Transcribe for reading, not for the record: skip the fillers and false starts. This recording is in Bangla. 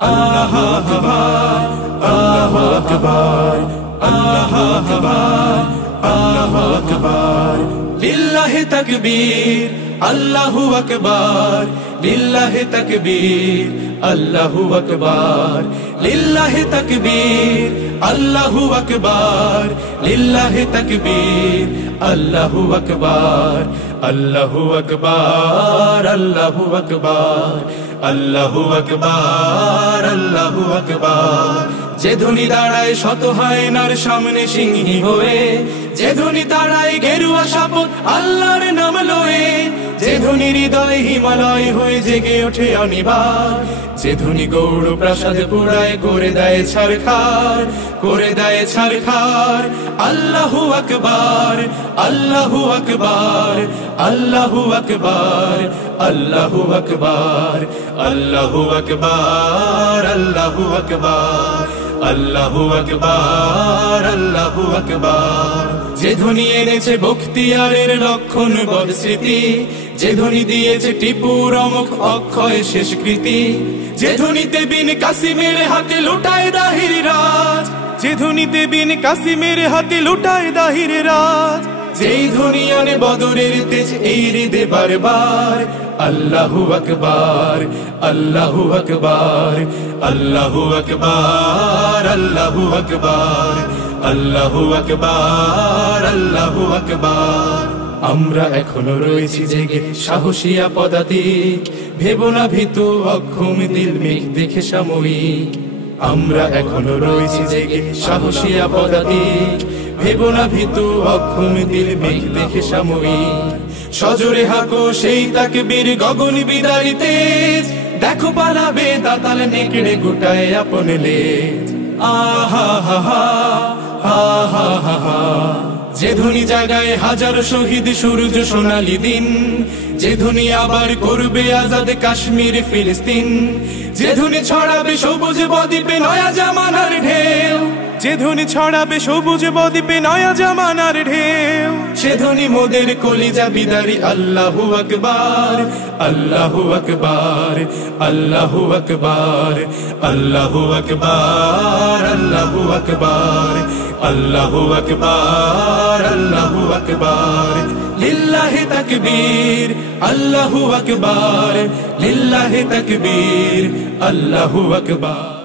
আল্লাহু আকবার, আল্লাহু আকবার, আল্লাহু আকবার, আল্লাহু আকবার। লিল্লাহি তাকবীর, আল্লাহু আকবার, লিল্লাহি তাকবীর, আল্লাহু আকবার, লিল্লাহি তাকবীর, আল্লাহু আকবার, লিল্লাহি তাকবীর, আল্লাহু আকবার, আল্লাহু আকবার, আল্লাহু আকবার, আল্লাহু আকবার, আল্লাহু আকবার। যে ধ্বনি দাঁড়ায় শত হায়নার সামনে সিংহী হয়ে, যে ধ্বনি দাঁড়ায় গেরুয়া শপথ আল্লাহর নাম লয়ে, যে ধ্বনি হৃদয় হিমালয় হয়ে জেগে ওঠে অনিবার, যে ধ্বনি গৌড় প্রাসাদ পুরায় করে দেয় ছারখার, করে দেয় ছারখার। আল্লাহু আকবার, আল্লাহু আকবার, আল্লাহু আকবার, আল্লাহু আকবার, আল্লাহু আকবার, আল্লাহু আকবার, আল্লাহু আকবার, আল্লাহু আকবার। যে ধ্বনি এনেছে বখতিয়ারের লক্ষণ বদ স্মৃতি, যে ধ্বনি দিয়েছে টিপুর অমুক অক্ষয় শেষকৃতি, যে ধ্বনিতে বিন কাসিমের হাতে লুটায় দাহির রাজ, যে ধ্বনিতে বিন কাসিমের হাতে লুটায় দাহির রাজ, যেই ধ্বনি আনে বদরের তেজ এই হৃদে বারবার। আল্লাহু আকবার, আল্লাহু আকবার, আল্লাহু আকবার, আল্লাহু আকবার, আল্লাহু আকবার, আল্লাহু আকবার। আমরা এখনো রয়েছি জেগে সাহসিয়া পদাতিক, ভেবো না ভীতু অক্ষম দিল মেঘ দেখে সাময়িক। আমরা এখনো রয়েছি জেগে সাহসিয়া পদাতিক, ভেবো না ভীতু অক্ষম দিল মেঘ দেখে সাময়িক। সজোরে হাঁকো সেই তাকবীর গগন বিদারী তেজ, দেখো পালাবে দাতাল নেকড়ে গোটায় আপন লেজ। আহা হা হা, আহা হা হা। যে ধ্বনি জাগায় হাজার শহীদ সূর্য সোনালী দিন, যে ধ্বনি আবার করবে আজাদ কাশ্মীর ফিলিস্তিন, যে ধ্বনি ছড়াবে সবুজ বদ্বীপে নয়া জামানার ঢেউ, যে ধ্বনি ছড়াবে সবুজ বদ্বীপে নয়া জামানার ঢেউ, সে ধ্বনি মোদের কলিজা বিদারী। আল্লাহু আকবার, আল্লাহু আকবার, আল্লাহু আকবার, আল্লাহু আকবার, আল্লাহু আকবার, আল্লাহু আকবার, আল্লাহু আকবার। লিল্লাহি তাকবীর, আল্লাহু আকবার, লিল্লাহি তাকবীর, আল্লাহু আকবার।